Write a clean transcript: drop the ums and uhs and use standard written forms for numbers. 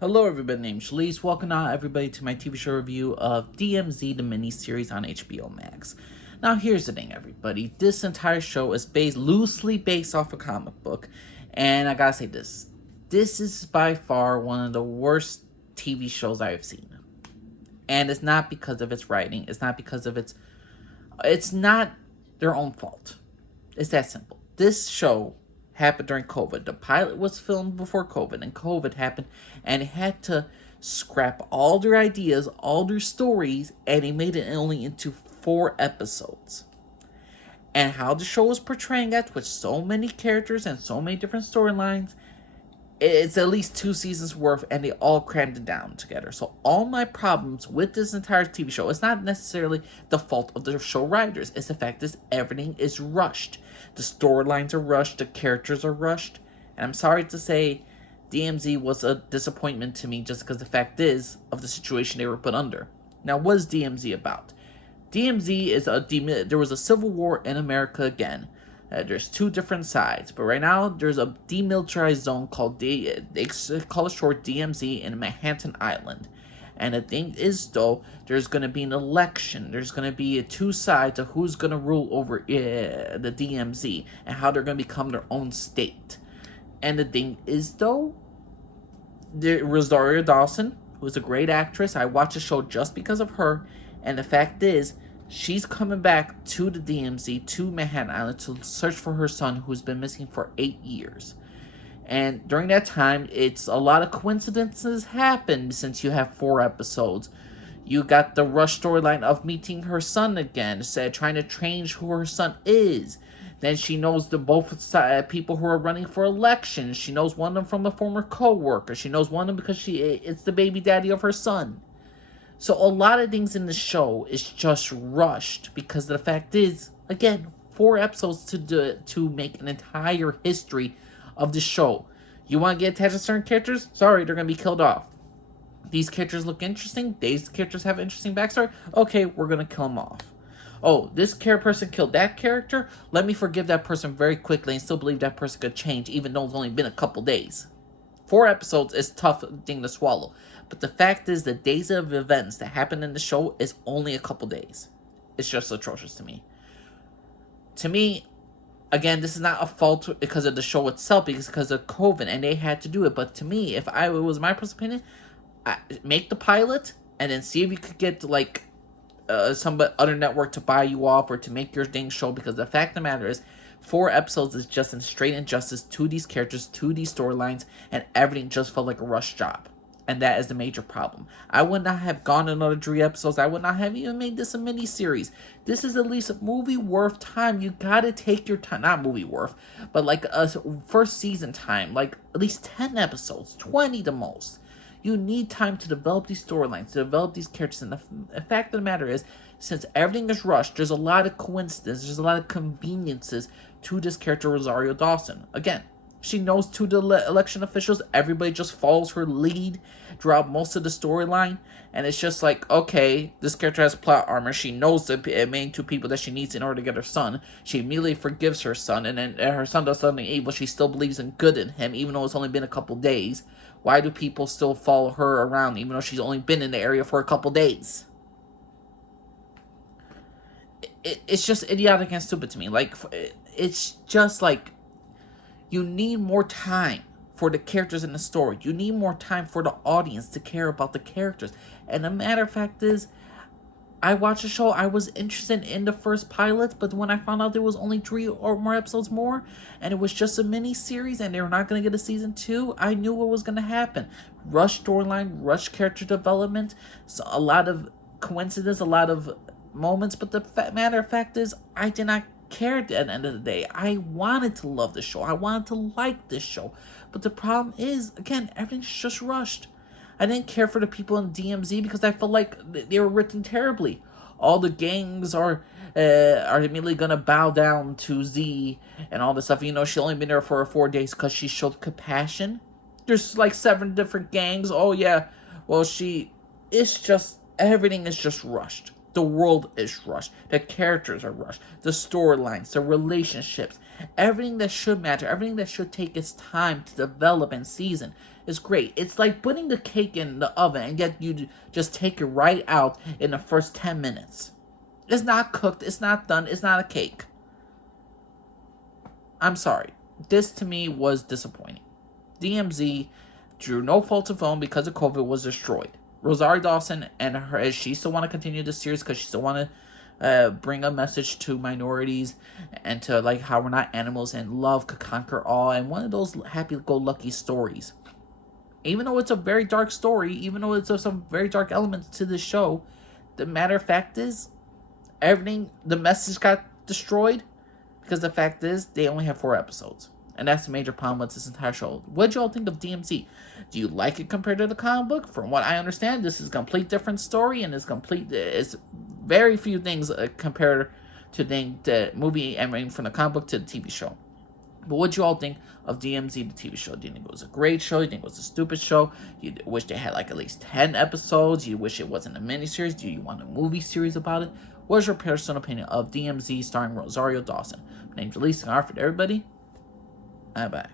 Hello everybody, named Shalise. Welcome now everybody to my TV show review of DMZ the miniseries on HBO Max. Now here's the thing everybody, this entire show is loosely based off a comic book, and I gotta say this is by far one of the worst TV shows I've seen. And it's not because of its writing, it's not their own fault. It's that simple. This show happened during COVID. The pilot was filmed before COVID, and COVID happened, and it had to scrap all their ideas, all their stories, and they made it only into 4 episodes. And how the show was portraying that, with so many characters and so many different storylines, it's at least 2 seasons worth, and they all crammed it down together. So all my problems with this entire TV show is not necessarily the fault of the show writers. It's the fact that everything is rushed. The storylines are rushed, the characters are rushed. And I'm sorry to say, DMZ was a disappointment to me just because the fact is of the situation they were put under. Now, what is DMZ about? DMZ is there was a civil war in America again. There's 2 different sides, but right now there's a demilitarized zone called they call it short DMZ in Manhattan Island. And the thing is, though, there's going to be an election. There's going to be 2 sides of who's going to rule over the DMZ and how they're going to become their own state. And the thing is, though, Rosario Dawson, who's a great actress, I watched the show just because of her, and the fact is, she's coming back to the DMZ, to Manhattan Island, to search for her son who's been missing for 8 years. And during that time, it's a lot of coincidences happened since you have 4 episodes. You got the rush storyline of meeting her son again, trying to change who her son is. Then she knows the both people who are running for elections. She knows one of them from a former co-worker. She knows one of them because it's the baby daddy of her son. So a lot of things in the show is just rushed because the fact is, again, 4 episodes to make an entire history of the show. You want to get attached to certain characters? Sorry, they're going to be killed off. These characters look interesting. These characters have an interesting backstory. Okay, we're going to kill them off. Oh, this person killed that character? Let me forgive that person very quickly and still believe that person could change even though it's only been a couple days. 4 episodes is a tough thing to swallow. But the fact is, the days of events that happen in the show is only a couple days. It's just atrocious to me. To me, again, this is not a fault because of the show itself, because of COVID, and they had to do it. But to me, if it was my personal opinion, make the pilot, and then see if you could get, like, some other network to buy you off or to make your thing show, because the fact of the matter is, 4 episodes is just in straight injustice to these characters, to these storylines, and everything just felt like a rush job. And that is the major problem. I would not have gone another 3 episodes. I would not have even made this a mini-series. This is at least a movie worth time. You gotta take your time. Not movie worth, but like a first season time. Like at least 10 episodes. 20 the most. You need time to develop these storylines, to develop these characters. And the fact of the matter is, since everything is rushed, there's a lot of coincidences, there's a lot of conveniences to this character, Rosario Dawson. Again, she knows to the election officials, everybody just follows her lead throughout most of the storyline. And it's just like, okay, this character has plot armor. She knows the main 2 people that she needs in order to get her son. She immediately forgives her son, and then her son does something evil. She still believes in good in him, even though it's only been a couple days. Why do people still follow her around, even though she's only been in the area for a couple days? It's just idiotic and stupid to me. Like, it's just like, you need more time for the characters in the story. You need more time for the audience to care about the characters. And the matter of fact is, I watched the show, I was interested in the first pilot, but when I found out there was only 3 or more episodes more, and it was just a mini-series, and they were not going to get a season 2, I knew what was going to happen. Rush storyline, rush character development, so a lot of coincidence, a lot of moments, but the matter of fact is, I did not care at the end of the day. I wanted to love the show. I wanted to like this show. But the problem is, again, everything's just rushed. I didn't care for the people in DMZ because I felt like they were written terribly. All the gangs are immediately going to bow down to Z and all this stuff. You know, she only been there for 4 days because she showed compassion. There's like 7 different gangs. Oh, yeah. Well, it's just, everything is just rushed. The world is rushed. The characters are rushed. The storylines, the relationships, Everything that should matter, everything that should take its time to develop and season is great. It's like putting the cake in the oven and yet you just take it right out in the first 10 minutes. It's not cooked, it's not done, it's not a cake. I'm sorry. This to me was disappointing. DMZ, through no fault of own because of COVID, was destroyed. Rosario Dawson and her, she still want to continue this series because she still want to bring a message to minorities and to like how we're not animals and love could conquer all, and one of those happy-go-lucky stories. Even though it's a very dark story, even though it's some very dark elements to the show, the matter of fact is, the message got destroyed because the fact is they only have 4 episodes. And that's the major problem with this entire show. What do y'all think of DMZ? Do you like it compared to the comic book? From what I understand, this is a complete different story, and it's very few things compared to the movie and from the comic book to the TV show. But what do you all think of DMZ, the TV show? Do you think it was a great show? Do you think it was a stupid show? You wish they had like at least 10 episodes? You wish it wasn't a miniseries? Do you want a movie series about it? What is your personal opinion of DMZ starring Rosario Dawson? My name's Elise, and everybody. Bye-bye.